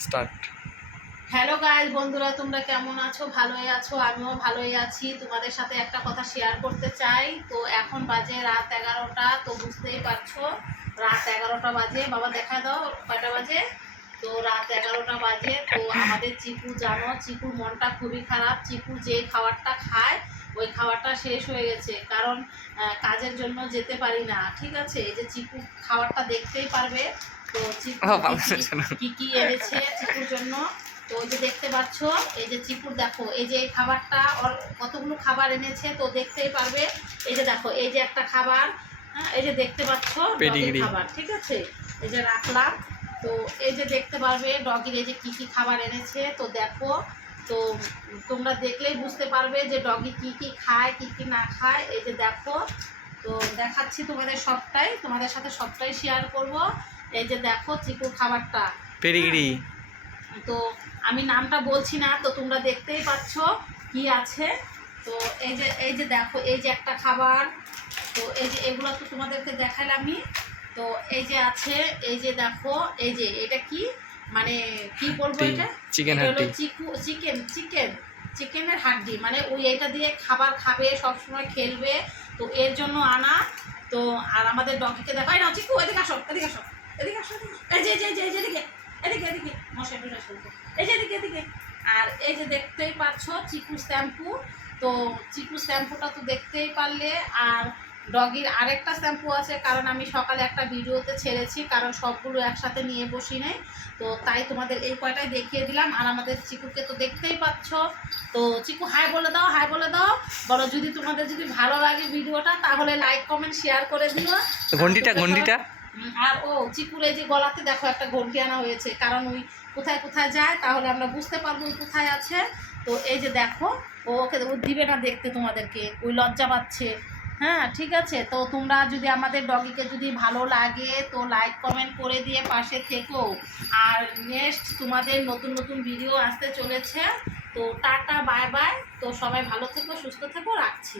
Start. Hello guys বন্ধুরা, তোমরা কেমন আছো? ভালোই আছো? আমিও ভালোই আছি। তোমাদের সাথে একটা কথা শেয়ার করতে চাই। তো এখন বাজে রাত এগারোটা, তো বুঝতেই পারছ, রাত এগারোটা বাজে। বাবা, দেখা দাও, কয়টা বাজে? তো রাত এগারোটা বাজে তো আমাদের চিকু জানো চিকুর মনটা খুবই খারাপ। চিকু যে খাবারটা খায় ওই খাবারটা শেষ হয়ে গেছে। কারণ কাজের জন্য যেতে পারি না। ঠিক আছে? এই যে চিকু খাবারটা দেখতেই পারবে। তো কি কি- এনেছে চিকুর জন্য? তো ওই যে দেখতে পাচ্ছ এই যে চিকুর দেখো এই যে এই খাবারটা ওর কতগুলো খাবার এনেছে তো দেখতেই পারবে। এই যে দেখো এই যে একটা খাবার হ্যাঁ, এই যে দেখতে পাচ্ছ খাবার ঠিক আছে? এই যে রাখলাম। তো এই যে দেখতে পারবে ডগির এই যে কি কি খাবার এনেছে তো দেখো তো তোমরা দেখলেই বুঝতে পারবে যে ডগি কি কি খায় কি কি না খায়। এই যে দেখো তো দেখাচ্ছি তোমাদের সবটাই তোমাদের সাথে সবটাই শেয়ার করব। এই যে দেখো চিকুর খাবারটা। পেডিগ্রি তো আমি নামটা বলছি না তো তোমরা দেখতেই পাচ্ছ কি আছে। তো এই যে এই যে দেখো এই যে একটা খাবার তো এই যে এগুলো তো তোমাদেরকে দেখালামই। তো এই যে আছে এই যে দেখো এই যে এটা কি? মানে কি বলব এটা? chicken এটা হাড্ডি। চিকু চিকেন চিকেন চিকেনের হাড্ডি। মানে ওই এটা দিয়ে খাবার খাবে সব সময় খেলবে। তো এর জন্য আনা। তো আর আমাদের ডগিকে দেখো। এই নাও চিকু এদিকে আসো এদিকে আসো এদিকে আসো এই যে এই যে যে এদিকে এদিকে এদিকে। মশাই টুসা শুনতে এই যে এদিকে এদিকে। আর এই যে দেখতেই পাচ্ছ চিকু শ্যাম্পু। তো চিকু শ্যাম্পুটা তো দেখতেই পারলে। আর ডগির আরেকটা শ্যাম্পু আছে কারণ আমি সকালে একটা ভিডিওতে ছেড়েছি কারণ সবগুলো একসাথে নিয়ে বসি নাই। তো তাই তোমাদের এই কয়টাই দেখিয়ে দিলাম আর আমাদের চিকুকে তো দেখতেই পাচ্ছ। তো চিকু হাই বলে দাও হাই বলে দাও। বলো যদি তোমাদের যদি ভালো লাগে ভিডিওটা তাহলে লাইক কমেন্ট শেয়ার করে দিও। ঘন্টিটা ঘন্টিটা। আর ও চিকুর এই যে গলাতে দেখো একটা ঘন্টি আনা হয়েছে কারণ ওই কোথায় কোথায় যায় তাহলে আমরা বুঝতে পারব কোথায় আছে। তো এই যে দেখো ও ওকে দিবে না দেখতে তোমাদেরকে ওই লজ্জা পাচ্ছে। হ্যাঁ ঠিক আছে। তো তোমরা যদি আমাদের ডগিকে যদি ভালো লাগে, তো লাইক কমেন্ট করে দিয়ে পাশে থেকো। আর নেক্সট তোমাদের নতুন নতুন ভিডিও আসতে চলেছে। তো টাটা বাই বাই তো সবাই ভালো থেকো, সুস্থ থেকো, রাখছি।